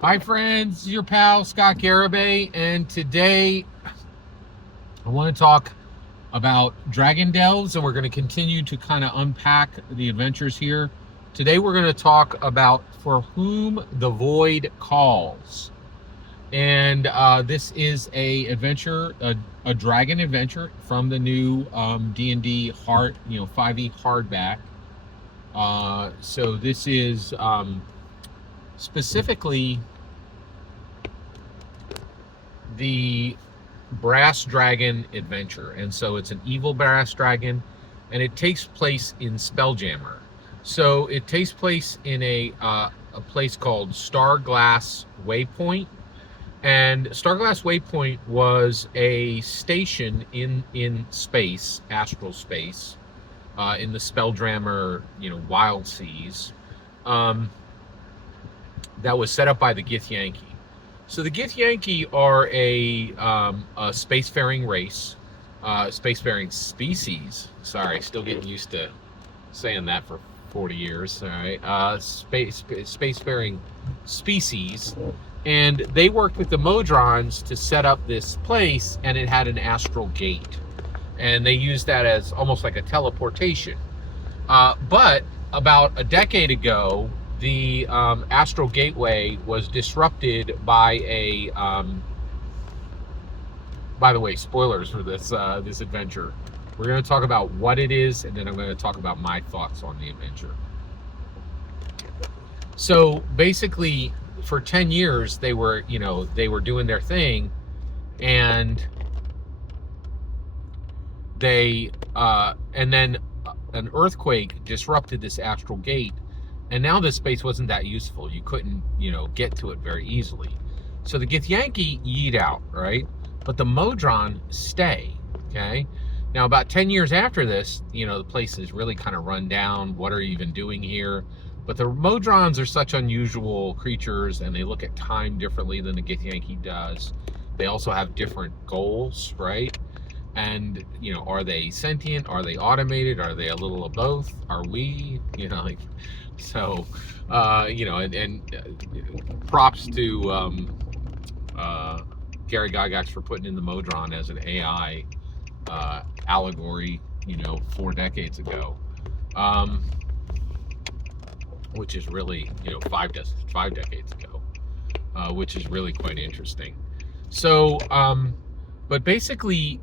Hi friends, this is your pal Scott Garibay, and today I want to talk about Dragon Delves, and we're going to continue to kind of unpack the adventures here. Today we're going to talk about For Whom the Void Calls, and this is a adventure, a dragon adventure from the new D&D 5e hardback. So this is specifically the brass dragon adventure, and so it's an evil brass dragon, and it takes place in Spelljammer. So it takes place in a place called Starglass Waypoint, and Starglass Waypoint was a station in space, astral space, in the Spelljammer, wild seas, that was set up by the Githyanki. So the Githyanki are a spacefaring race, spacefaring species. Sorry, still getting used to saying that for 40 years. All right, spacefaring species, and they worked with the Modrons to set up this place, and it had an astral gate, and they used that as almost like a teleportation. But about a decade ago, the astral gateway was disrupted by a by the way, spoilers for this this adventure. We're going to talk about what it is, and then I'm going to talk about my thoughts on the adventure. So basically, for 10 years they were doing their thing, and they and then an earthquake disrupted this astral gate, and now this space wasn't that useful. You couldn't, get to it very easily. So the Githyanki yeet out, right? But the Modron stay, okay? Now, about 10 years after this, the place is really kind of run down. What are you even doing here? But the Modrons are such unusual creatures, and they look at time differently than the Githyanki does. They also have different goals, right? And, are they sentient? Are they automated? Are they a little of both? Are we? So, and props to Gary Gygax for putting in the Modron as an AI allegory, 4 decades ago, which is really, 5 decades ago, which is really quite interesting. So, but basically,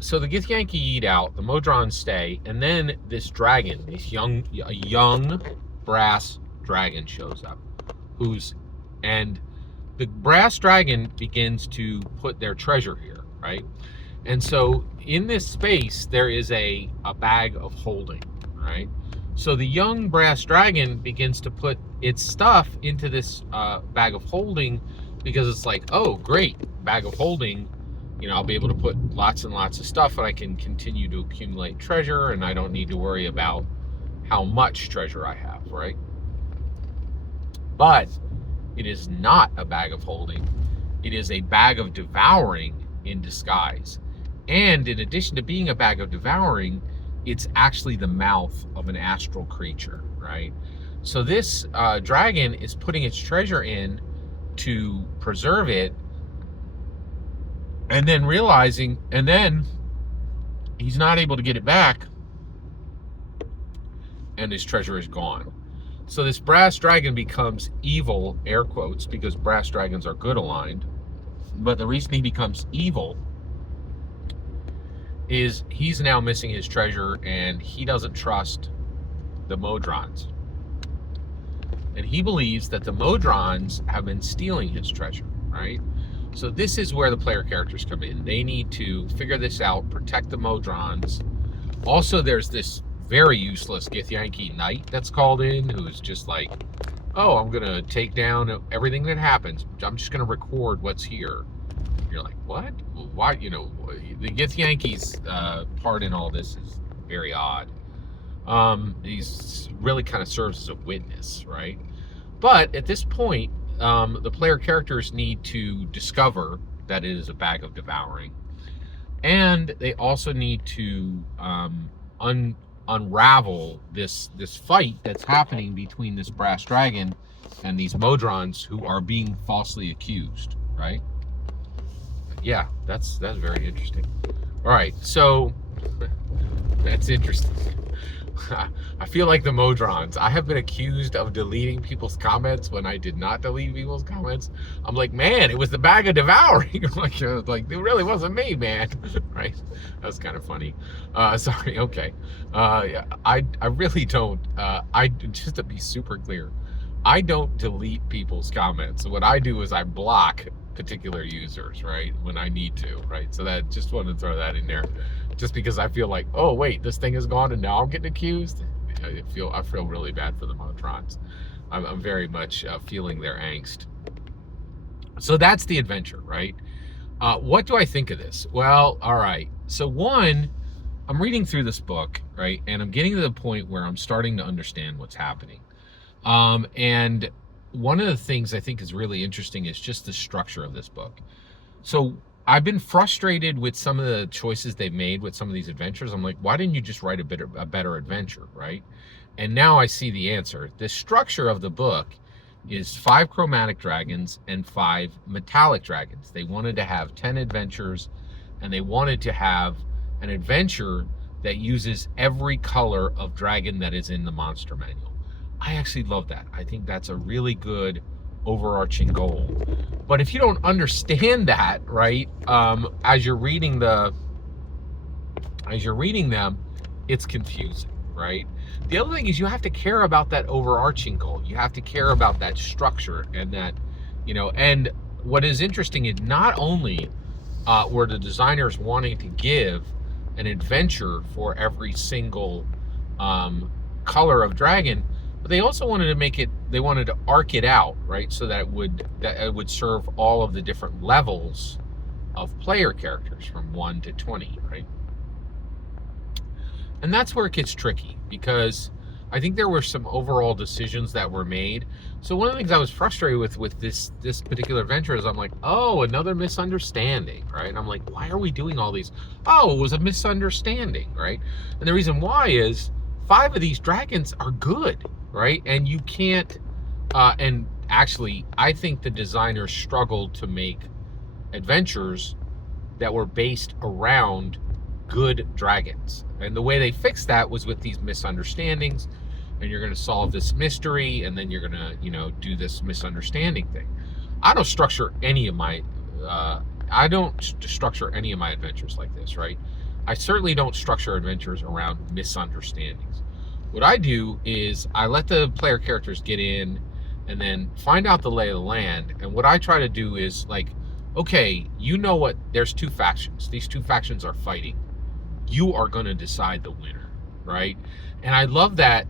so the Githyanki eat out, the Modrons stay, and then this dragon, a young brass dragon shows up, and the brass dragon begins to put their treasure here, right? And so in this space there is a bag of holding, right? So the young brass dragon begins to put its stuff into this bag of holding, because it's like, oh great, bag of holding, I'll be able to put lots and lots of stuff, and I can continue to accumulate treasure, and I don't need to worry about how much treasure I have, right? But it is not a bag of holding. It is a bag of devouring in disguise. And in addition to being a bag of devouring, it's actually the mouth of an astral creature, right? So this dragon is putting its treasure in to preserve it, and then realizing, and then he's not able to get it back, and his treasure is gone. So this brass dragon becomes evil, air quotes, because brass dragons are good aligned. But the reason he becomes evil is he's now missing his treasure, and he doesn't trust the Modrons. And he believes that the Modrons have been stealing his treasure, right? So this is where the player characters come in. They need to figure this out, protect the Modrons. Also, there's this very useless Githyanki knight that's called in, who's just like, oh, I'm going to take down everything that happens. I'm just going to record what's here. You're like, what? Why? The Githyanki's part in all this is very odd. He's really kind of serves as a witness, right? But at this point, the player characters need to discover that it is a bag of devouring, and they also need to unravel this fight that's happening between this brass dragon and these Modrons who are being falsely accused, right? Yeah, that's very interesting. All right, so that's interesting. I feel like the Modrons. I have been accused of deleting people's comments when I did not delete people's comments. I'm like, man, it was the bag of devouring. like it really wasn't me, man. Right? That's kind of funny. Sorry. Okay. Yeah, I really don't. Just to be super clear, I don't delete people's comments. What I do is I block particular users, right, when I need to, right? So that, just wanted to throw that in there, just because I feel like, oh wait, this thing is gone and now I'm getting accused. I feel really bad for the Modrons. I'm very much feeling their angst. So that's the adventure, right? What do I think of this? Well, all right. So one, I'm reading through this book, right, and I'm getting to the point where I'm starting to understand what's happening. And one of the things I think is really interesting is just the structure of this book. So I've been frustrated with some of the choices they've made with some of these adventures. I'm like, why didn't you just write a better adventure, right? And now I see the answer. The structure of the book is 5 chromatic dragons and 5 metallic dragons. They wanted to have 10 adventures, and they wanted to have an adventure that uses every color of dragon that is in the monster manual. I actually love that. I think that's a really good overarching goal. But if you don't understand that, right, as you're reading them, it's confusing, right? The other thing is you have to care about that overarching goal. You have to care about that structure, and that, and what is interesting is not only were the designers wanting to give an adventure for every single color of dragon, but they also wanted to make it, they wanted to arc it out, right? So that it would serve all of the different levels of player characters from 1 to 20, right? And that's where it gets tricky, because I think there were some overall decisions that were made. So one of the things I was frustrated with this particular adventure is I'm like, oh, another misunderstanding, right? And I'm like, why are we doing all these? Oh, it was a misunderstanding, right? And the reason why is 5 of these dragons are good, right? And you can't, and actually, I think the designers struggled to make adventures that were based around good dragons. And the way they fixed that was with these misunderstandings, and you're going to solve this mystery, and then you're going to, do this misunderstanding thing. I don't structure any of my, adventures like this, right? I certainly don't structure adventures around misunderstandings. What I do is I let the player characters get in and then find out the lay of the land. And what I try to do is like, okay, what, there's 2 factions. These 2 factions are fighting. You are going to decide the winner, right? And I love that,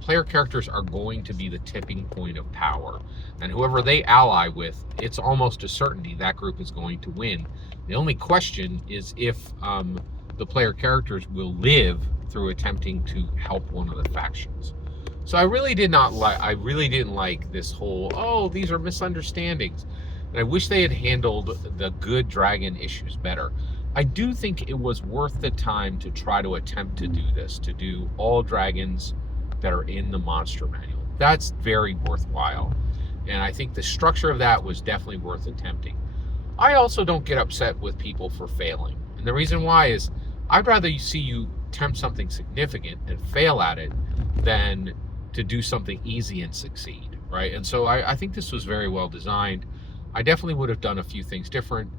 player characters are going to be the tipping point of power. And whoever they ally with, it's almost a certainty that group is going to win. The only question is if the player characters will live through attempting to help one of the factions. So I really didn't like this whole, oh, these are misunderstandings. And I wish they had handled the good dragon issues better. I do think it was worth the time to try to attempt to do this, to do all dragons that are in the monster manual. That's very worthwhile. And I think the structure of that was definitely worth attempting. I also don't get upset with people for failing. And the reason why is I'd rather see you attempt something significant and fail at it than to do something easy and succeed, right? And so I think this was very well designed. I definitely would have done a few things different,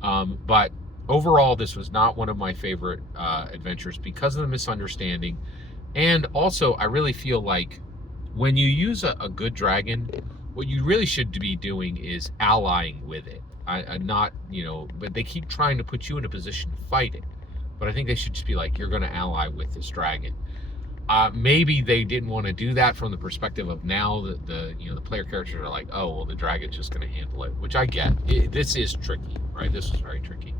but overall, this was not one of my favorite adventures because of the misunderstanding. And also, I really feel like when you use a good dragon, what you really should be doing is allying with it. But they keep trying to put you in a position to fight it. But I think they should just be like, you're going to ally with this dragon. Maybe they didn't want to do that from the perspective of now that the player characters are like, oh, well, the dragon's just going to handle it, which I get. This is tricky, right? This is very tricky.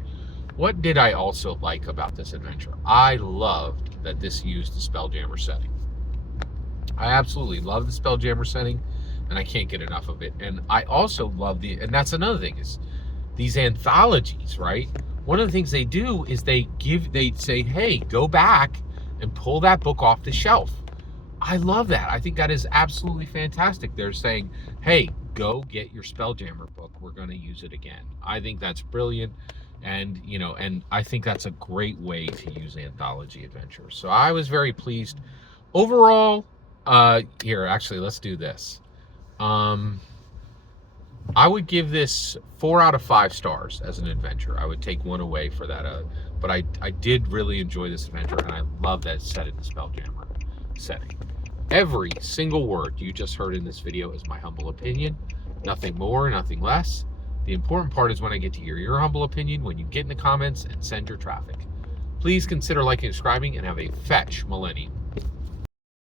What did I also like about this adventure? I loved that this used the Spelljammer setting. I absolutely love the Spelljammer setting, and I can't get enough of it. And I also love and that's another thing, is these anthologies, right? One of the things they do is they say, hey, go back and pull that book off the shelf. I love that. I think that is absolutely fantastic. They're saying, hey, go get your Spelljammer book. We're going to use it again. I think that's brilliant. And, and I think that's a great way to use anthology adventures. So I was very pleased. Overall, here, actually, let's do this. I would give this 4 out of 5 stars as an adventure. I would take 1 away for that. But I did really enjoy this adventure, and I love that it's set in the Spelljammer setting. Every single word you just heard in this video is my humble opinion. Nothing more, nothing less. The important part is when I get to hear your humble opinion, when you get in the comments and send your traffic. Please consider liking and subscribing, and have a fetch millennium.